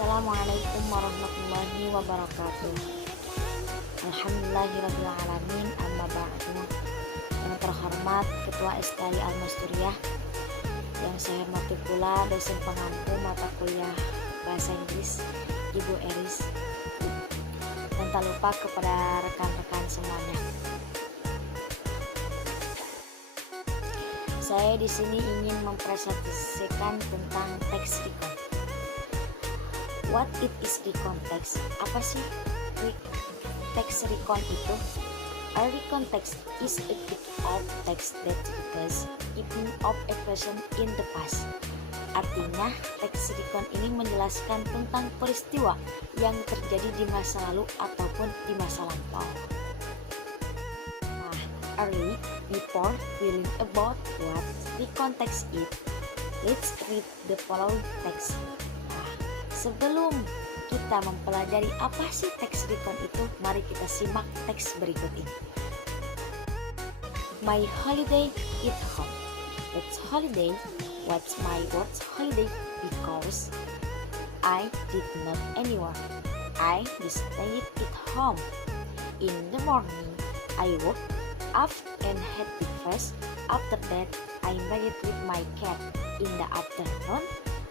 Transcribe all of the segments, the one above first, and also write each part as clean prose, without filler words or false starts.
Assalamualaikum warahmatullahi wabarakatuh. Alhamdulillahirrahmanirrahim. Amma ba'du. Yang terhormat Ketua STI Al-Masturiah, yang saya hormati pula dosen pengampu mata kuliah Bahasa Inggris Ibu Eris, dan tak lupa kepada rekan-rekan semuanya. Saya di sini ingin mempresentasikan tentang text recon. What it is recon text? Apa sih text recon itu? A recon text is a bit of text that recalls event of a person in the past. Artinya, text recon ini menjelaskan tentang peristiwa yang terjadi di masa lalu ataupun di masa lampau. Nah, early before we learn about what recon text is, let's read the following text. Sebelum kita mempelajari apa sih teks recon itu, mari kita simak teks berikut ini. My holiday at home. It's holiday. What's my word's holiday? Because I did not anywhere. I just stayed at home. In the morning, I woke up and had breakfast. After that, I married with my cat. In the afternoon,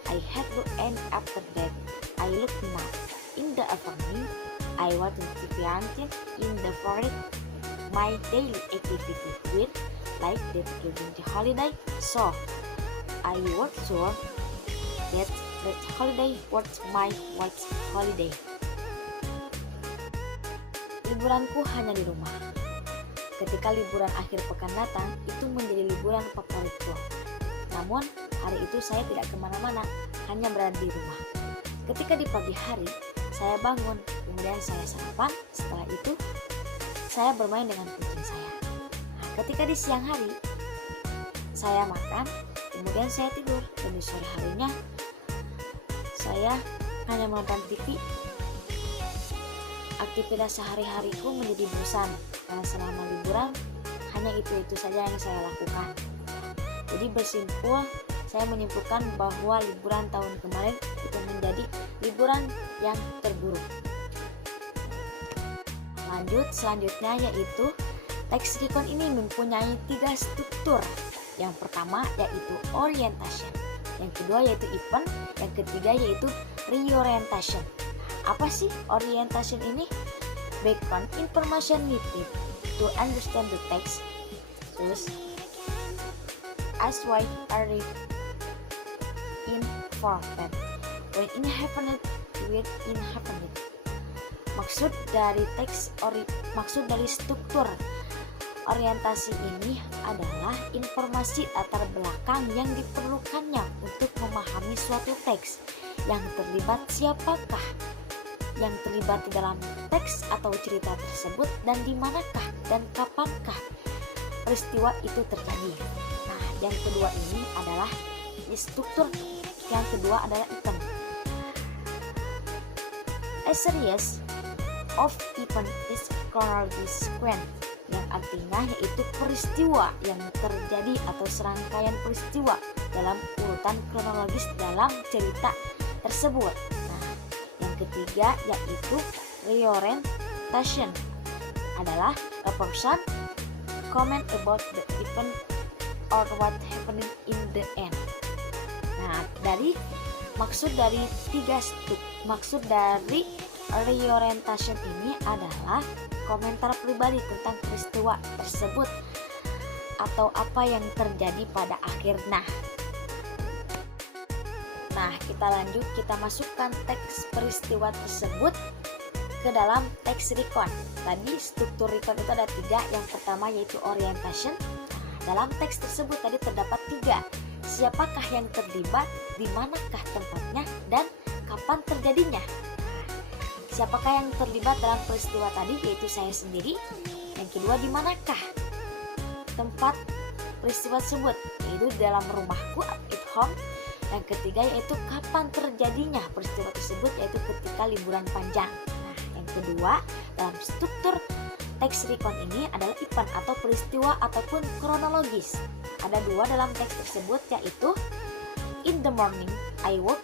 I had to, and after that I looked up. In the afternoon, I watched TV until in the forest. My daily activity with like that during the holiday. So I was sure that holiday was my wife's holiday. Liburanku hanya di rumah. Ketika liburan akhir pekan datang, itu menjadi liburan favoritku. Namun, hari itu saya tidak kemana-mana, hanya berada di rumah. Ketika di pagi hari, saya bangun, kemudian saya sarapan. Setelah itu, saya bermain dengan kucing saya. Ketika di siang hari, saya makan, kemudian saya tidur. Dan di sore harinya, saya hanya menonton TV. Aktivitas sehari-hariku menjadi bosan, karena selama liburan, hanya itu-itu saja yang saya lakukan. Jadi saya menyimpulkan bahwa liburan tahun kemarin itu menjadi liburan yang terburuk. Selanjutnya yaitu teks recon ini mempunyai 3 struktur. Yang pertama yaitu orientation, yang kedua yaitu event, yang ketiga yaitu reorientation. Apa sih orientation ini? Background information needed to understand the text. Terus as why are important when inhabited with inhabited. Maksud dari struktur orientasi ini adalah informasi latar belakang yang diperlukannya untuk memahami suatu teks. Yang terlibat siapakah yang terlibat di dalam teks atau cerita tersebut, dan di manakah dan kapankah peristiwa itu terjadi. Nah, yang kedua ini adalah struktur yang kedua adalah event. A series of event is chronological sequence, yang artinya yaitu peristiwa yang terjadi atau serangkaian peristiwa dalam urutan kronologis dalam cerita tersebut. Nah, yang ketiga yaitu reorientation adalah a person comment about the event or what happened in the end. Nah, maksud dari reorientation ini adalah komentar pribadi tentang peristiwa tersebut atau apa yang terjadi pada akhirnya. Nah, kita masukkan teks peristiwa tersebut ke dalam teks recon. Tadi struktur recon itu ada 3. Yang pertama yaitu orientation. Dalam teks tersebut tadi terdapat 3. Siapakah yang terlibat, di manakah tempatnya, dan kapan terjadinya. Siapakah yang terlibat dalam peristiwa tadi, yaitu saya sendiri. Yang kedua, di manakah tempat peristiwa tersebut, yaitu di dalam rumahku, at home. Yang ketiga yaitu kapan terjadinya peristiwa tersebut, yaitu ketika liburan panjang. Nah, yang kedua dalam struktur teks recon ini adalah event atau peristiwa ataupun kronologis. Ada 2 dalam teks tersebut, yaitu in the morning I woke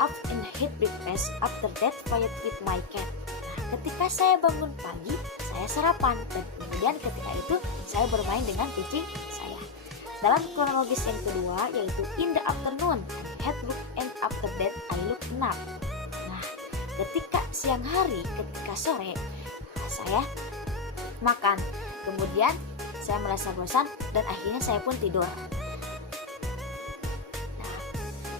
up and had breakfast. After that, played with my cat. Nah, ketika saya bangun pagi, saya sarapan, dan kemudian ketika itu saya bermain dengan kucing saya. Dalam kronologis yang kedua, yaitu in the afternoon, I had look, and after that I look nap. Nah, ketika siang hari, ketika sore, saya makan, kemudian saya merasa bosan dan akhirnya saya pun tidur. Nah,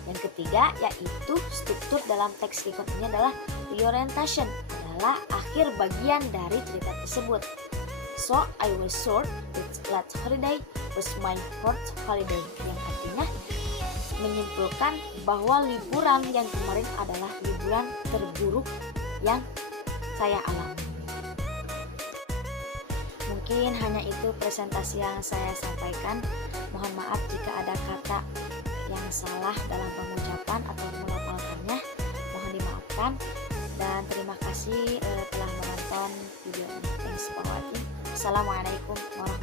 yang ketiga yaitu struktur dalam teks record ini adalah reorientation, adalah akhir bagian dari cerita tersebut. So I was sure that last holiday was my fourth holiday, yang artinya menyimpulkan bahwa liburan yang kemarin adalah liburan terburuk yang saya alami. Mungkin hanya itu presentasi yang saya sampaikan. Mohon maaf jika ada kata yang salah dalam pengucapan atau melafalkannya. Mohon dimaafkan. Dan terima kasih telah menonton video ini. Thanks for watching. Assalamualaikum warahmatullahi wabarakatuh.